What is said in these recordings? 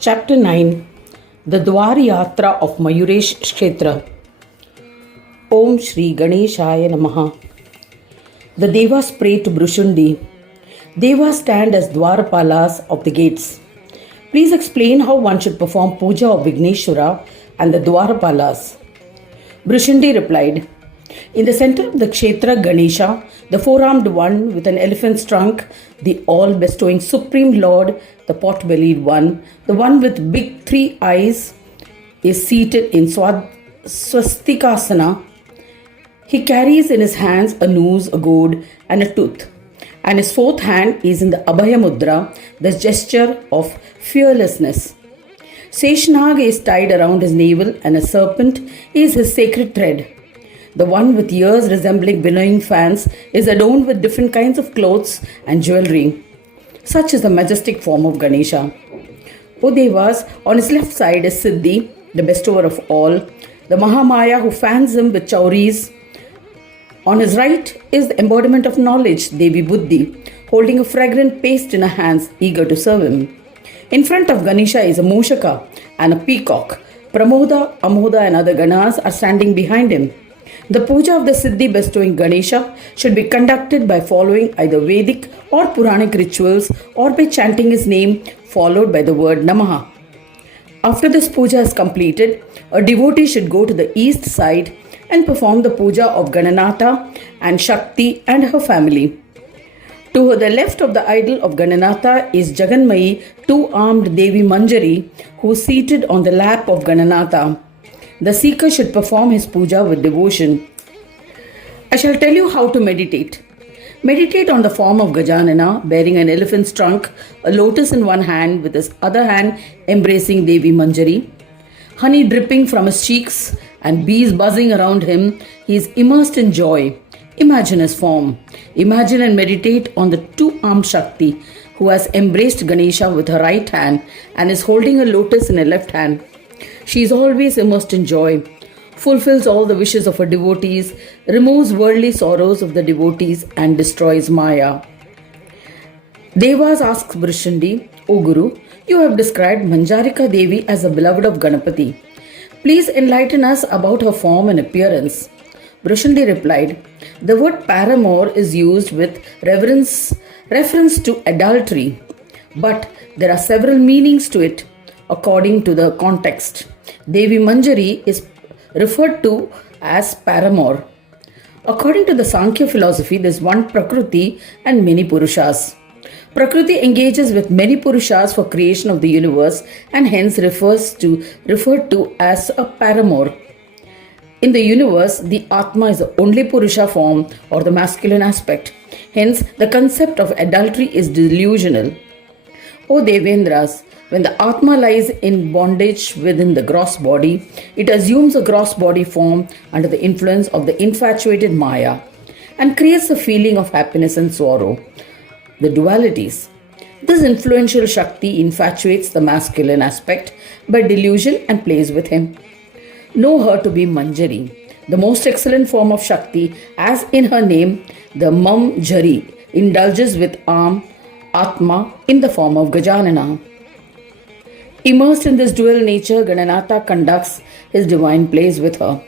Chapter 9 The Dvara yatra of Mayuresha Kshetra. Om Shri Ganeshaya Namaha. The Devas pray to Brushundi. Devas stand as Dwarapalas of the gates. Please explain how one should perform puja of Vigneshwara and the Dwarapalas. Brushundi replied, in the center of the Kshetra Ganesha, the four-armed one with an elephant's trunk, the all-bestowing Supreme Lord, the pot-bellied one, the one with big three eyes, is seated in Swastikasana. He carries in his hands a noose, a gourd, and a tooth, and his fourth hand is in the Abhaya Mudra, the gesture of fearlessness. Seshnag is tied around his navel, and a serpent is his sacred thread. The one with ears resembling winnowing fans is adorned with different kinds of clothes and jewelry. Such is the majestic form of Ganesha. O Devas, on his left side is Siddhi, the bestower of all, the Mahamaya who fans him with chauris. On his right is the embodiment of knowledge, Devi Buddhi, holding a fragrant paste in her hands, eager to serve him. In front of Ganesha is a Moshaka and a peacock. Pramoda, Amoda and other Ganas are standing behind him. The puja of the Siddhi bestowing Ganesha should be conducted by following either Vedic or Puranic rituals or by chanting his name followed by the word Namaha. After this puja is completed, a devotee should go to the east side and perform the puja of Gananatha and Shakti and her family. To the left of the idol of Gananatha is Jaganmayi, two-armed Devi Manjari, who is seated on the lap of Gananatha. The seeker should perform his puja with devotion. I shall tell you how to meditate. Meditate on the form of Gajanana, bearing an elephant's trunk, a lotus in one hand with his other hand embracing Devi Manjari. Honey dripping from his cheeks and bees buzzing around him, he is immersed in joy. Imagine his form. Imagine and meditate on the two-armed Shakti who has embraced Ganesha with her right hand and is holding a lotus in her left hand. She is always immersed in joy, fulfills all the wishes of her devotees, removes worldly sorrows of the devotees and destroys Maya. Devas asks Brushundi, O Guru, you have described Manjarika Devi as a beloved of Ganapati. Please enlighten us about her form and appearance. Brushundi replied, the word paramour is used with reference to adultery, but there are several meanings to it according to the context. Devi Manjari is referred to as paramour. According to the Sankhya philosophy, there is one Prakriti and many Purushas. Prakriti engages with many Purushas for creation of the universe and hence referred to as a paramour. In the universe, the Atma is the only Purusha form or the masculine aspect. Hence, the concept of adultery is delusional. O Devendras, when the Atma lies in bondage within the gross body, it assumes a gross body form under the influence of the infatuated Maya and creates a feeling of happiness and sorrow, the dualities. This influential Shakti infatuates the masculine aspect by delusion and plays with him. Know her to be Manjari, the most excellent form of Shakti, as in her name, the Mam Jari indulges with Atma in the form of Gajanana. Immersed in this dual nature, Gananatha conducts his divine plays with her.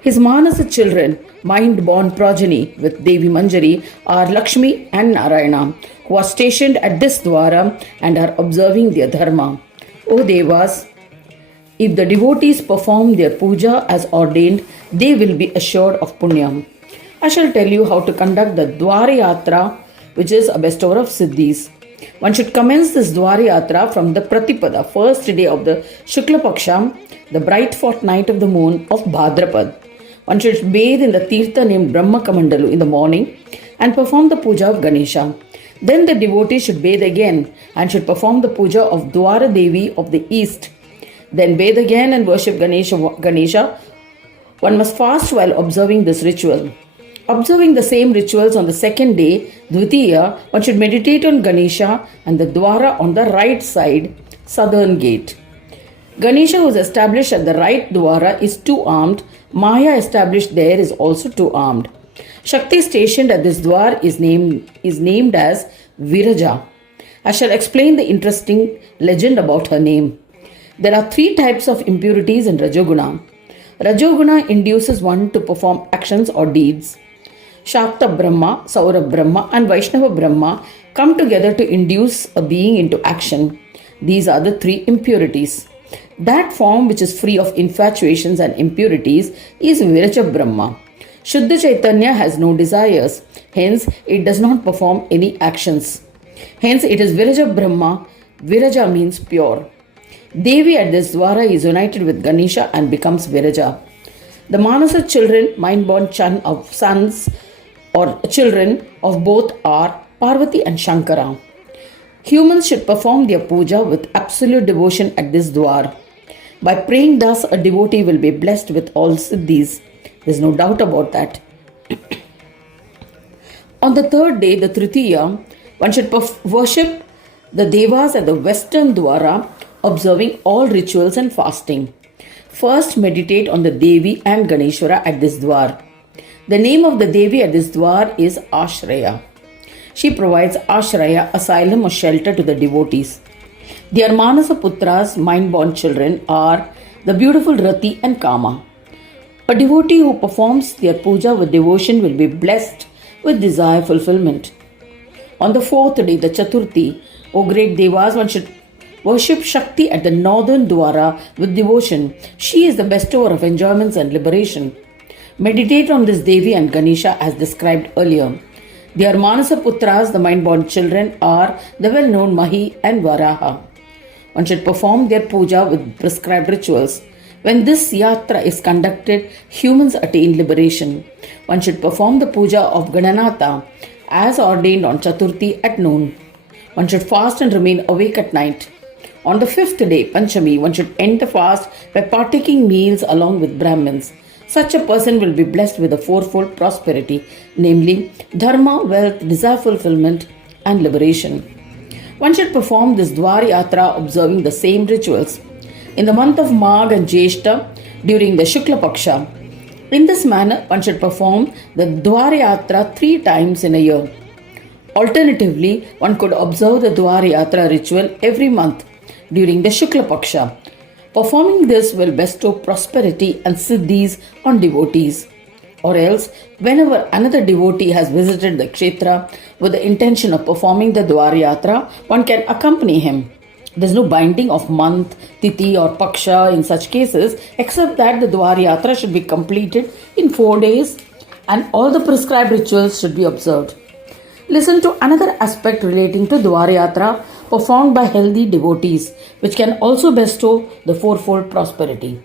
His Manasa children, mind-born progeny with Devi Manjari, are Lakshmi and Narayana, who are stationed at this Dwara and are observing their dharma. O Devas, if the devotees perform their puja as ordained, they will be assured of punyam. I shall tell you how to conduct the Dvara yatra, which is a bestower of siddhis. One should commence this Dvara yatra from the Pratipada, first day of the Shukla Paksha, the bright fortnight of the moon of Bhadrapad. One should bathe in the Tirtha named Brahma Kamandalu in the morning and perform the puja of Ganesha. Then the devotee should bathe again and should perform the puja of Dwara Devi of the east. Then bathe again and worship Ganesha. One must fast while observing this ritual. Observing the same rituals on the second day, Dvitiya, one should meditate on Ganesha and the Dwara on the right side, southern gate. Ganesha, who is established at the right Dwara, is two-armed. Maya established there is also two-armed. Shakti stationed at this Dwar is named as Viraja. I shall explain the interesting legend about her name. There are three types of impurities in Rajoguna. Rajoguna induces one to perform actions or deeds. Shakta Brahma, Saurabh Brahma, and Vaishnava Brahma come together to induce a being into action. These are the three impurities. That form which is free of infatuations and impurities is Viraja Brahma. Shuddha Chaitanya has no desires, hence it does not perform any actions. Hence it is Viraja Brahma. Viraja means pure. Devi at this Dvara is united with Ganesha and becomes Viraja. The Manasa children, mind-born sons or children of both are Parvati and Shankara. Humans should perform their puja with absolute devotion at this Dwar. By praying thus, a devotee will be blessed with all siddhis. There is no doubt about that. On the third day, the Tritiya, one should worship the Devas at the western Dwara, observing all rituals and fasting. First, meditate on the Devi and Ganeshwara at this Dwar. The name of the Devi at this Dwar is Ashraya. She provides Ashraya, asylum or shelter to the devotees. Their Manasa Putras, mind-born children, are the beautiful Rati and Kama. A devotee who performs their puja with devotion will be blessed with desire fulfillment. On the fourth day, the Chaturthi, O great Devas, one should worship Shakti at the northern Dwara with devotion. She is the bestower of enjoyments and liberation. Meditate on this Devi and Ganesha as described earlier. Their Manasa Putras, the mind-born children, are the well-known Mahi and Varaha. One should perform their puja with prescribed rituals. When this yatra is conducted, humans attain liberation. One should perform the puja of Gananatha as ordained on Chaturthi at noon. One should fast and remain awake at night. On the fifth day, Panchami, one should end the fast by partaking meals along with Brahmins. Such a person will be blessed with a fourfold prosperity, namely dharma, wealth, desire fulfillment, and liberation. One should perform this Dvara yatra observing the same rituals. In the month of Magh and Jeshta, during the Shukla Paksha. In this manner, one should perform the Dvara yatra 3 times in a year. Alternatively, one could observe the Dvara yatra ritual every month during the Shukla Paksha. Performing this will bestow prosperity and siddhis on devotees. Or else, whenever another devotee has visited the kshetra with the intention of performing the Dvara yatra, one can accompany him. There is no binding of month, tithi or paksha in such cases, except that the Dvara yatra should be completed in 4 days and all the prescribed rituals should be observed. Listen to another aspect relating to Dvara yatra performed by healthy devotees, which can also bestow the fourfold prosperity.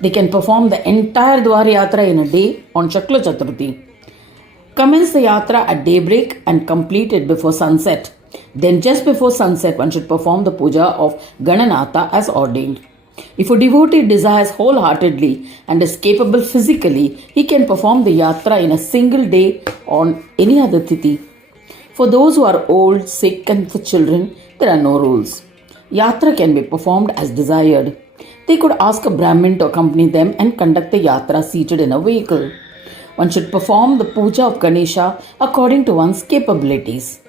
They can perform the entire Dvara yatra in a day on Shukla Chaturthi. Commence the yatra at daybreak and complete it before sunset. Then just before sunset, one should perform the puja of Gananatha as ordained. If a devotee desires wholeheartedly and is capable physically, he can perform the yatra in a single day on any other tithi. For those who are old, sick and for children, there are no rules. Yatra can be performed as desired. They could ask a Brahmin to accompany them and conduct the yatra seated in a vehicle. One should perform the puja of Ganesha according to one's capabilities.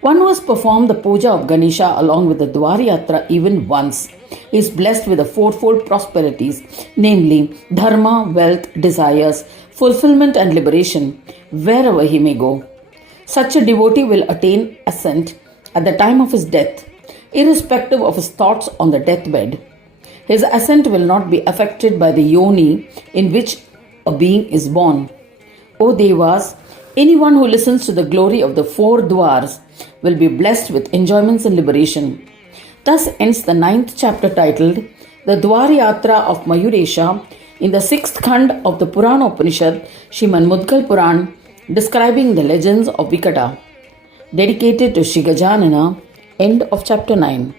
One who has performed the puja of Ganesha along with the Dvara yatra even once is blessed with the fourfold prosperities, namely dharma, wealth, desires, fulfillment and liberation, wherever he may go. Such a devotee will attain ascent at the time of his death, irrespective of his thoughts on the deathbed. His ascent will not be affected by the yoni in which a being is born. O Devas, anyone who listens to the glory of the 4 Dwars will be blessed with enjoyments and liberation. Thus ends the 9th chapter titled The Dvara Yatra of Mayuresha in the 6th Khand of the Purana Upanishad, Srimad Mudgal Puran, describing the legends of Vikata. Dedicated to Shri Gajanana. End of chapter 9.